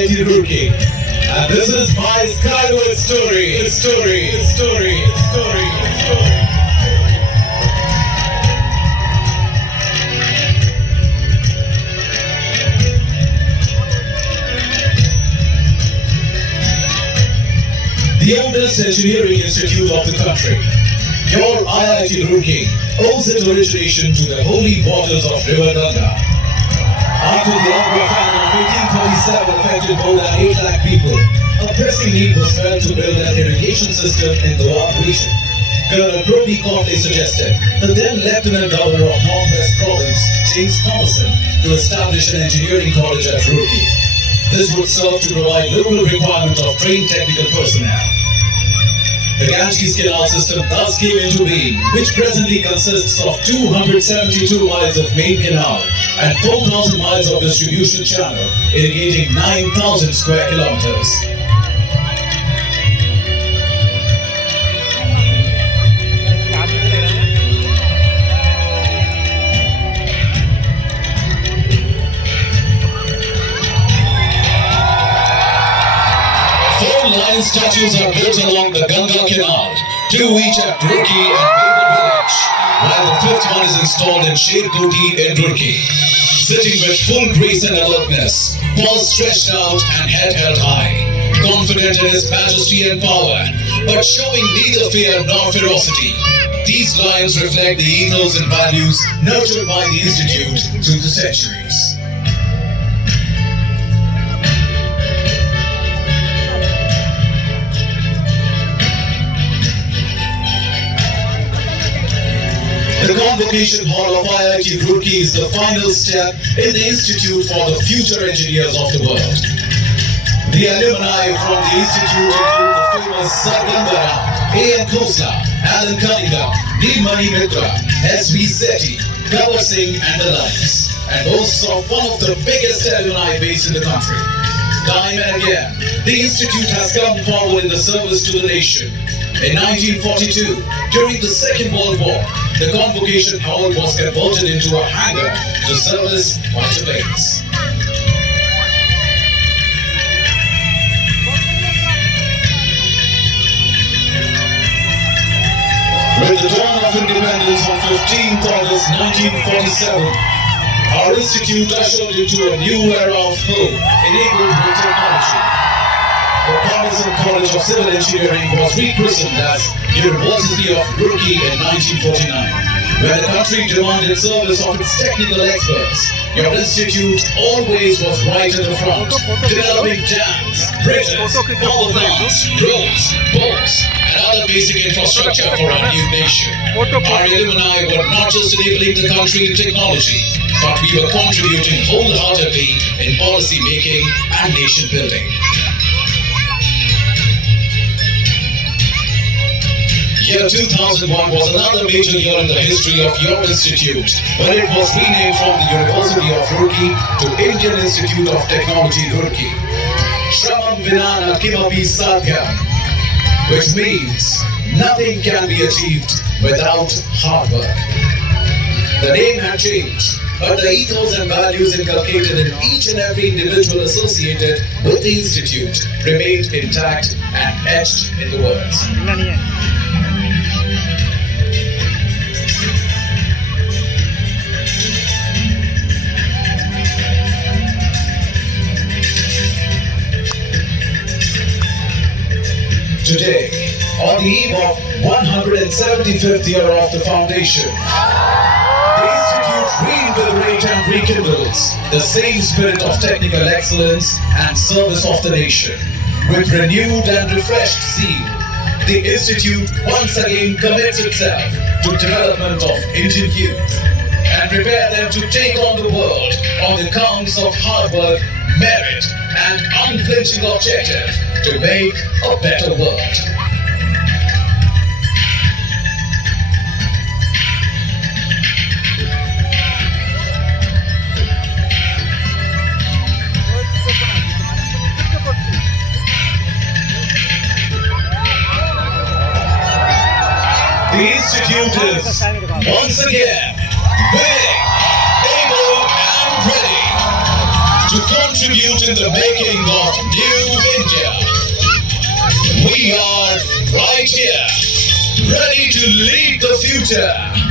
IIT Roorkee. And this is my Skyward story. The youngest engineering institute of the country, your IIT Roorkee, owes its origination to the holy waters of River Ganga. After the Anglo famine of 1837 affected more than 8 lakh people, a pressing need was felt to build an irrigation system in the Doab region. Colonel Brodie Conley suggested the then Lieutenant Governor of Northwest Province, James Thomason, to establish an engineering college at Roorkee. This would serve to provide local requirement of trained technical personnel. The Ganges Canal system thus came into being, which presently consists of 272 miles of main canal and 4,000 miles of distribution channel, irrigating 9,000 square kilometers. Line statues are built along the Ganga Canal, 2 each at Roorkee and Maple Village, while the 5th one is installed in Sher Koti in Roorkee. Sitting with full grace and alertness, paws stretched out and head held high, confident in his majesty and power, but showing neither fear nor ferocity. These lions reflect the ethos and values nurtured by the Institute through the centuries. The Convocation Hall of IIT Roorkee is the final step in the Institute for the Future Engineers of the World. The alumni from the Institute include the famous Sarganga Rao, A.N. Khosla, Alan Cunningham, Neelmani Mitra, S.V. Sethi, Gawar Singh and the likes, and boasts of one of the biggest alumni base in the country. Time and again, the Institute has come forward in the service to the nation. In 1942, during the Second World War, the Convocation Hall was converted into a hangar to service fighter planes. With the dawn of independence on 15th August 1947, our institute ushered into a new era of hope enabled by technology. The Parmesan College of Civil Engineering was rechristened as University of Roorkee in 1949. When the country demanded service of its technical experts, your institute always was right at the front, developing dams, bridges, power plants, roads, boats, and other basic infrastructure for our new nation. Our alumni were not just enabling the country in technology, but we were contributing wholeheartedly in policy making and nation building. Year 2001 was another major year in the history of your institute, when it was renamed from the University of Roorkee to Indian Institute of Technology Roorkee. Shramam Vinana Kimapi Sadhyam, which means nothing can be achieved without hard work. The name had changed, but the ethos and values inculcated in each and every individual associated with the institute remained intact and etched in the words. Today, on the eve of 175th year of the foundation, the Institute reinvigorates and rekindles the same spirit of technical excellence and service of the nation. With renewed and refreshed zeal, the Institute once again commits itself to development of Indian youth and prepare them to take on the world on the counts of hard work, merit, and unflinching objective to make a better world. The Institute is once again willing, able, and ready to contribute in the making of New India. We are right here, ready to lead the future.